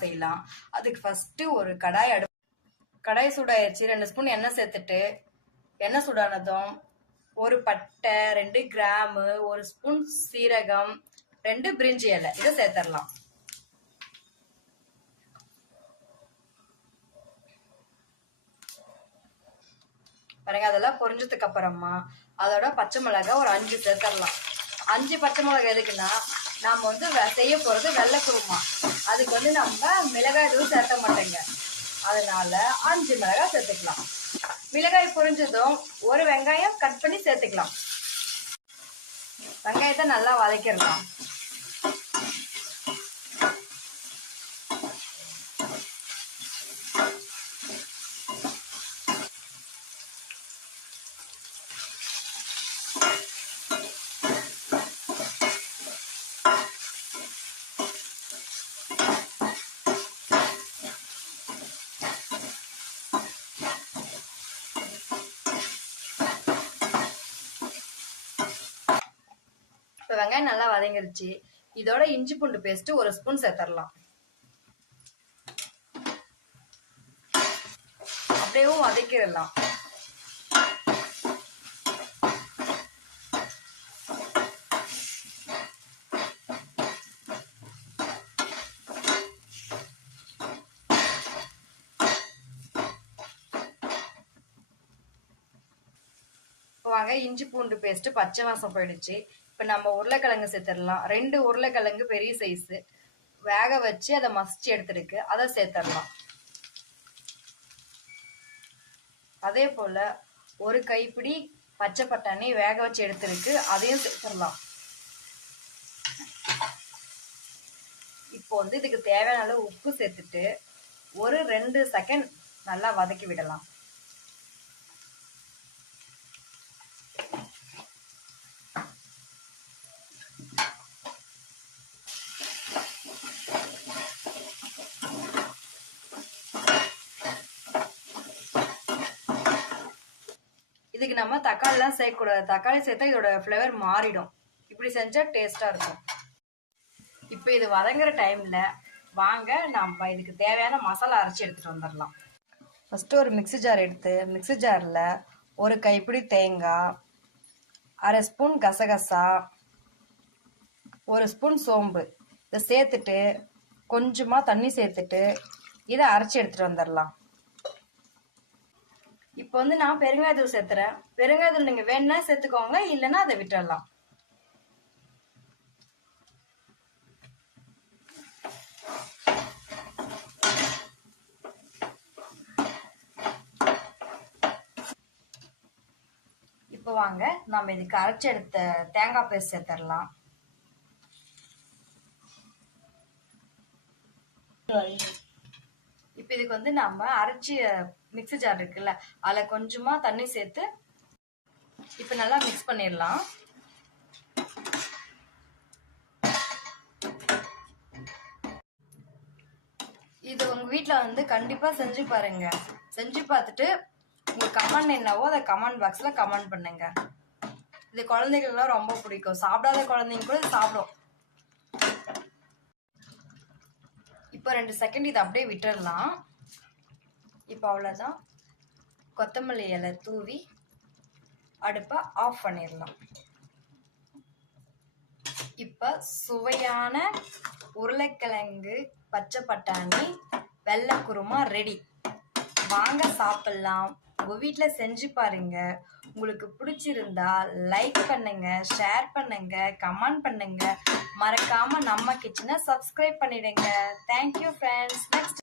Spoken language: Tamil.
செய்யலாம். அதுக்கு ஃபர்ஸ்ட் ஒரு கடாய் சூடாயிருச்சு. 2 ஸ்பூன் எண்ணெய் சேர்த்துட்டு எண்ணெய் சூடானதும் ஒரு பட்டை, 2 கிராம்பு, 1 ஸ்பூன் சீரகம், 2 பிரிஞ்சி இலை இதை சேர்த்துடலாம். பாருங்க, அதெல்லாம் பொரிஞ்சதுக்கு அப்புறமா அதோட பச்சை மிளகாய் ஒரு 5 சேர்த்துடலாம். 5 பச்சை மிளகாய் எதுக்குன்னா, நாம வந்து செய்ய போறது வெள்ளை குருமா. அதுக்கு வந்து நம்ம மிளகாய் எதுவும் சேர்த்த மாட்டேங்க. அதனால 5 மிளகாய் சேர்த்துக்கலாம். மிளகாய் பொரிஞ்சதும் ஒரு வெங்காயம் கட் பண்ணி சேர்த்துக்கலாம். வெங்காயத்தை நல்லா வதக்கிடலாம். வெங்காயம் நல்லா வதங்கிருச்சு. இதோட இஞ்சி பூண்டு பேஸ்ட் 1 ஸ்பூன் சேர்த்துடலாம். அப்படியே வதக்கிடலாம். வாங்க, இஞ்சி பூண்டு பேஸ்ட் பச்சை வாசம் போயிடுச்சு. இப்ப நம்ம உருளைக்கிழங்கு சேர்த்துடலாம். 2 உருளைக்கிழங்கு பெரிய சைஸ் வேக வச்சு அதை மசிச்சு எடுத்துருக்கு, அதை சேர்த்துடலாம். அதே போல ஒரு கைப்பிடி பச்சை பட்டாணி வேக வச்சு எடுத்துருக்கு, அதையும் சேர்த்துடலாம். இப்போ வந்து இதுக்கு தேவையான அளவு உப்பு சேர்த்துட்டு ஒரு 2 செகண்ட் நல்லா வதக்கி விடலாம். இதுக்கு நம்ம தக்காளி எல்லாம் சேர்க்கக்கூடாது. தக்காளி சேர்த்தா இதோட ஃப்ளேவர் மாறிடும். இப்படி செஞ்சா டேஸ்டா இருக்கும். இப்போ இது வதங்குற டைம்ல வாங்க நம்ம இதுக்கு தேவையான மசாலா அரைச்சி எடுத்துட்டு வந்துடலாம். ஃபர்ஸ்ட் ஒரு மிக்ஸி ஜார் எடுத்து மிக்ஸி ஜார்ல ஒரு கைப்பிடி தேங்காய், 1/2 ஸ்பூன் கசகசா, 1 ஸ்பூன் சோம்பு இதை சேர்த்துட்டு கொஞ்சமா தண்ணி சேர்த்துட்டு இதை அரைச்சி எடுத்துட்டு வந்துடலாம். இப்போ வந்து நான் பெருங்காயத்தூள் சேர்த்துறேன். பெருங்காயத்தூள் நீங்க வேணா சேர்த்துக்கோங்க, இல்லைன்னா அதை விட்டுடலாம். இப்போ வாங்க நம்ம இதுக்கு அரைச்சி எடுத்த தேங்காய் பேஸ்ட் சேர்த்துடலாம். இப்ப இதுக்கு வந்து நம்ம அரைச்சி மிக்ஸி ஜார் இருக்குல்ல, அதுல கொஞ்சமா தண்ணி சேர்த்து இப்ப நல்லா மிக்ஸ் பண்ணிடலாம். இது உங்க வீட்டுல வந்து கண்டிப்பா செஞ்சு பாருங்க. செஞ்சு பார்த்துட்டு உங்களுக்கு கமெண்ட் என்னவோ அதை கமெண்ட் பாக்ஸ்ல கமெண்ட் பண்ணுங்க. இது குழந்தைகளுக்கு ரொம்ப பிடிக்கும். சாப்பிடாத குழந்தைங்க கூட சாப்பிடும். இப்போ 2 செகண்ட் இதை அப்படியே விட்டுடலாம். இப்போ அவ்வளோதான். கொத்தமல்லி இலை தூவி அடுப்பை ஆஃப் பண்ணிடலாம். இப்போ சுவையான உருளைக்கிழங்கு பச்சை பட்டாணி வெள்ளை குருமா ரெடி. வாங்க சாப்பிடலாம். உங்க வீட்டில் செஞ்சு பாருங்க. உங்களுக்கு பிடிச்சிருந்தா லைக் பண்ணுங்க, ஷேர் பண்ணுங்க, கமெண்ட் பண்ணுங்க. மறக்காம நம்ம கிச்சனை சப்ஸ்கிரைப் பண்ணிடுங்க. Thank you friends. நெக்ஸ்ட்